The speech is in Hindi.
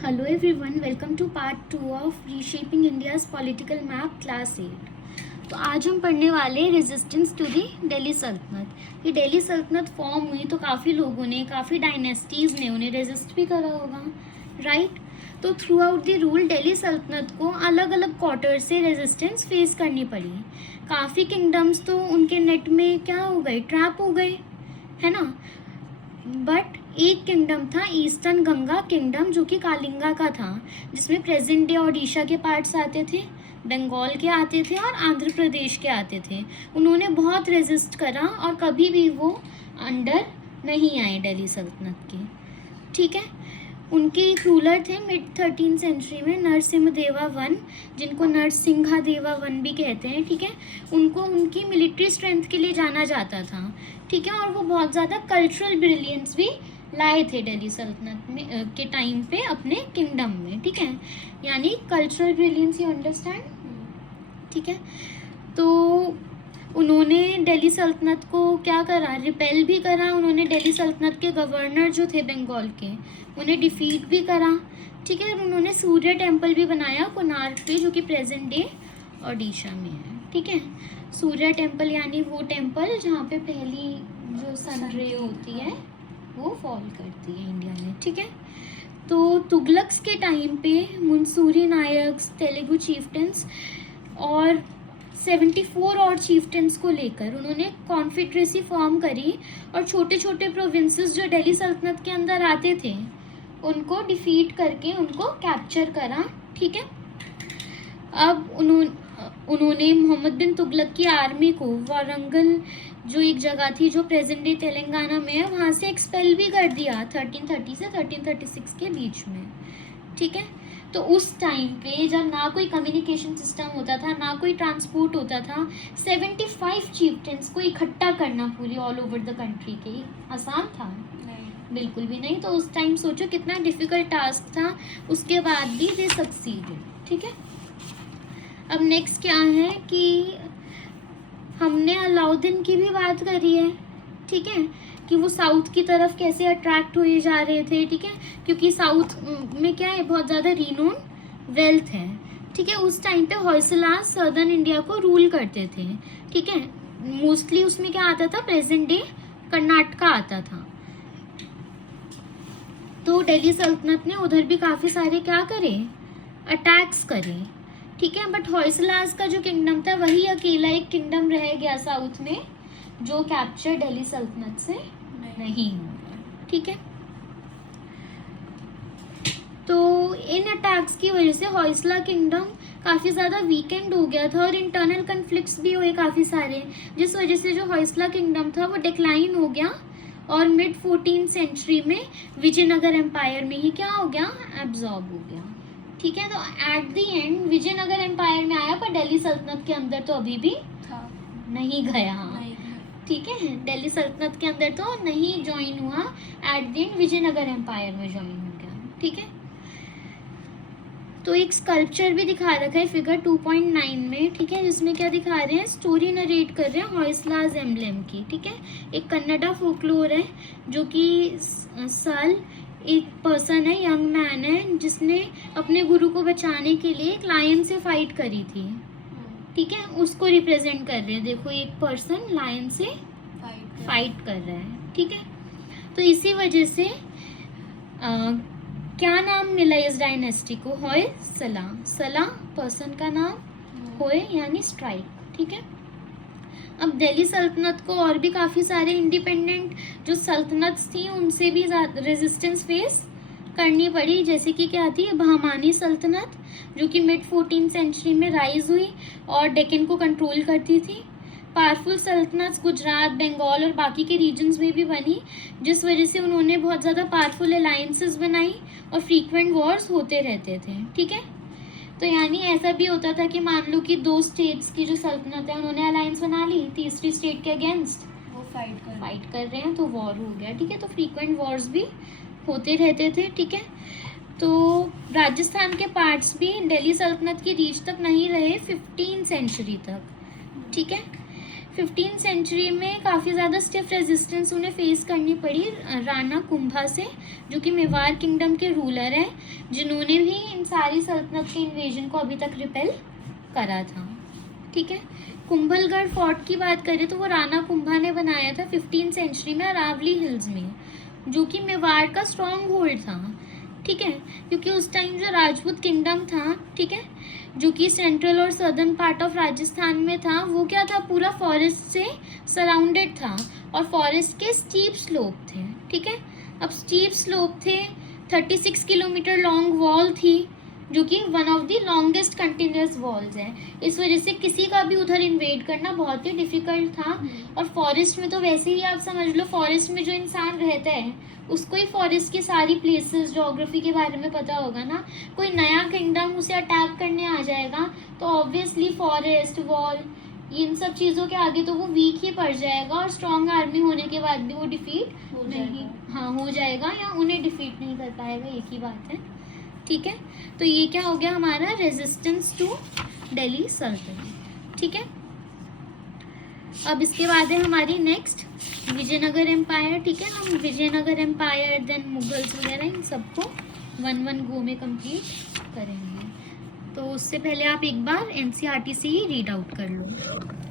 Hello everyone, welcome to part 2 of Reshaping India's Political Map Class 8। तो आज हम पढ़ने वाले रेजिस्टेंस टू दी दिल्ली सल्तनत। ये दिल्ली सल्तनत फॉर्म हुई तो काफ़ी लोगों ने, काफ़ी डायनेस्टीज़ ने उन्हें रेजिस्ट भी करा होगा, राइट। तो through out the rule Delhi सल्तनत को अलग अलग क्वार्टर से रेजिस्टेंस फेस करनी पड़ी। काफ़ी किंगडम्स तो उनके नेट में क्या हो गए, ट्रैप हो गए, है ना। बट एक किंगडम था ईस्टर्न गंगा किंगडम, जो कि कालिंगा का था, जिसमें प्रेजेंट डे ओडिशा के पार्ट्स आते थे, बंगाल के आते थे और आंध्र प्रदेश के आते थे। उन्होंने बहुत रेजिस्ट करा और कभी भी वो अंडर नहीं आए दिल्ली सल्तनत के, ठीक है। उनके एक रूलर थे मिड 13th सेंचुरी में, नरसिम्हा वन, जिनको नरसिंघा देवा वन भी कहते हैं, ठीक है। उनको उनकी मिलिट्री स्ट्रेंथ के लिए जाना जाता था, ठीक है। और वो बहुत ज़्यादा कल्चरल ब्रिलियंस भी लाए थे दिल्ली सल्तनत में के टाइम पे अपने किंगडम में, ठीक है। यानी कल्चरल ब्रिलियंस, यू अंडरस्टैंड, ठीक है। तो उन्होंने दिल्ली सल्तनत को क्या करा, रिपेल भी करा। उन्होंने दिल्ली सल्तनत के गवर्नर जो थे बंगाल के, उन्हें डिफीट भी करा, ठीक है। उन्होंने सूर्य टेम्पल भी बनाया कोणार्क पे, जो कि प्रेजेंट डे ओडिशा में है, ठीक है। सूर्य टेम्पल यानी वो टेम्पल जहाँ पे पहली जो सन रे होती है वो फॉल करती है इंडिया में, ठीक है। तो तुगलक्स के टाइम पे मंसूरी नायक्स, तेलुगु चीफ्टेंस और 74 और चीफ्टेंस को लेकर उन्होंने कॉन्फेडरेसी फॉर्म करी और छोटे छोटे प्रोविंसेस जो दिल्ली सल्तनत के अंदर आते थे उनको डिफीट करके उनको कैप्चर करा, ठीक है। अब उन्होंने मोहम्मद बिन तुगलक की आर्मी को वारंगल, जो एक जगह थी जो प्रेजेंट डे तेलंगाना में है, वहाँ से एक्सपेल भी कर दिया 1330 से 1336 के बीच में, ठीक है। तो उस टाइम पे जब ना कोई कम्युनिकेशन सिस्टम होता था, ना कोई ट्रांसपोर्ट होता था, 75 चीफ्टेंस को इकट्ठा करना पूरी ऑल ओवर द कंट्री के आसान था? बिल्कुल भी नहीं। तो उस टाइम सोचो कितना डिफिकल्ट टास्क था, उसके बाद भी दे सक्सीडेड, ठीक है। अब नेक्स्ट क्या है कि हमने अलाउद्दीन की भी बात करी है, ठीक है, कि वो साउथ की तरफ कैसे अट्रैक्ट हुए जा रहे थे, ठीक है, क्योंकि साउथ में क्या है, बहुत ज़्यादा रीनोन वेल्थ है, ठीक है। उस टाइम पे होयसलास सदर्न इंडिया को रूल करते थे, ठीक है। मोस्टली उसमें क्या आता था, प्रेजेंट डे कर्नाटका आता था। तो दिल्ली सल्तनत ने उधर भी काफ़ी सारे क्या करे, अटैक्स करे, ठीक है। बट होयसलास का जो किंगडम था वही अकेला एक किंगडम रह गया साउथ में जो कैप्चर दिल्ली सल्तनत से नहीं हुआ, ठीक है। तो इन अटैक्स की वजह से होयसला किंगडम काफ़ी ज़्यादा वीकेंड हो गया था और इंटरनल कन्फ्लिक्ट्स भी हुए काफ़ी सारे, जिस वजह से जो होयसला किंगडम था वो डिक्लाइन हो गया और मिड 14th सेंचुरी में विजयनगर एम्पायर में ही क्या हो गया, एब्जॉर्ब हो गया, ठीक है। तो at the end Vijayanagar empire में आया, पर दिल्ली सल्तनत के अंदर तो अभी भी नहीं गया, ठीक है। दिल्ली सल्तनत के अंदर तो नहीं ज्वाइन हुआ, at the end Vijayanagar empire में ज्वाइन हो गया, ठीक है। तो एक स्कल्पचर भी दिखा रखा है फिगर 2.9 में, ठीक है, जिसमें क्या दिखा रहे हैं, स्टोरी नरेट कर रहे हैं होयसलास एम्ब्लेम की, ठीक है। एक कन्नडा फोकलोर है जो कि साल एक पर्सन है, यंग मैन है, जिसने अपने गुरु को बचाने के लिए एक लायन से फाइट करी थी, ठीक है। उसको रिप्रेजेंट कर रहे हैं, देखो एक पर्सन लायन से फाइट कर रहा है, ठीक है। तो इसी वजह से क्या नाम मिला इस डायनेस्टी को, होयसला, सला पर्सन का नाम, होय यानी स्ट्राइक, ठीक है। अब दिल्ली सल्तनत को और भी काफ़ी सारे इंडिपेंडेंट जो सल्तनत्स थी उनसे भी रेजिस्टेंस फेस करनी पड़ी, जैसे कि क्या थी, बहमानी सल्तनत, जो कि मिड 14th सेंचुरी में राइज हुई और डेक्कन को कंट्रोल करती थी। पावरफुल सल्तनत्स गुजरात, बंगाल और बाकी के रीजन्स में भी बनी, जिस वजह से उन्होंने बहुत ज़्यादा पावरफुल अलायंसेस बनाई और फ्रीक्वेंट वॉर्स होते रहते थे, ठीक है। तो यानी ऐसा भी होता था कि मान लो कि दो स्टेट्स की जो सल्तनत है उन्होंने अलायंस बना ली, तीसरी स्टेट के अगेंस्ट वो फाइट कर रहे हैं, तो वॉर हो गया, ठीक है। तो फ्रीक्वेंट वॉर्स भी होते रहते थे, ठीक है। तो राजस्थान के पार्ट्स भी दिल्ली सल्तनत की रीच तक नहीं रहे 15th सेंचुरी तक, ठीक है। 15th सेंचुरी में काफ़ी ज़्यादा स्टिफ रेजिस्टेंस उन्हें फेस करनी पड़ी राणा कुंभा से, जो कि मेवाड़ किंगडम के रूलर है। जिन्होंने भी इन सारी सल्तनत के इन्वेजन को अभी तक रिपेल करा था। ठीक है, कुंभलगढ़ फोर्ट की बात करें तो वो राणा कुंभा ने बनाया था 15th सेंचुरी में अरावली हिल्स में, जो कि मेवाड़ का स्ट्रॉन्ग होल्ड था। ठीक है, क्योंकि उस टाइम जो राजपूत किंगडम था, ठीक है, जो कि सेंट्रल और सदर्न पार्ट ऑफ राजस्थान में था, वो क्या था, पूरा फॉरेस्ट से सराउंडेड था और फॉरेस्ट के स्टीप स्लोप थे। ठीक है, अब स्टीप स्लोप थे, 36 किलोमीटर लॉन्ग वॉल थी, जो कि one of the longest continuous walls है। इस वजह से किसी का भी उधर इन्वेड करना बहुत ही डिफिकल्ट था। और फॉरेस्ट में तो वैसे ही आप समझ लो, फॉरेस्ट में जो इंसान रहता है उसको ही फॉरेस्ट की सारी प्लेसेस, ज्योग्राफी के बारे में पता होगा ना। कोई नया किंगडम उसे अटैक करने आ जाएगा तो ऑब्वियसली फॉरेस्ट, वॉल, इन सब चीज़ों के आगे तो वो वीक ही पड़ जाएगा और स्ट्रॉन्ग आर्मी होने के बाद भी वो डिफीट नहीं, हाँ, हो जाएगा या उन्हें डिफीट नहीं कर पाएगा, एक ही बात है। ठीक है, तो ये क्या हो गया हमारा रेजिस्टेंस टू दिल्ली सल्तनत। ठीक है, अब इसके बाद है हमारी नेक्स्ट विजयनगर एम्पायर। ठीक है, हम विजयनगर एम्पायर, देन मुगल्स वगैरह, इन सबको 1-1 गो में कंप्लीट करेंगे। तो उससे पहले आप एक बार NCERT से ही रीड आउट कर लो।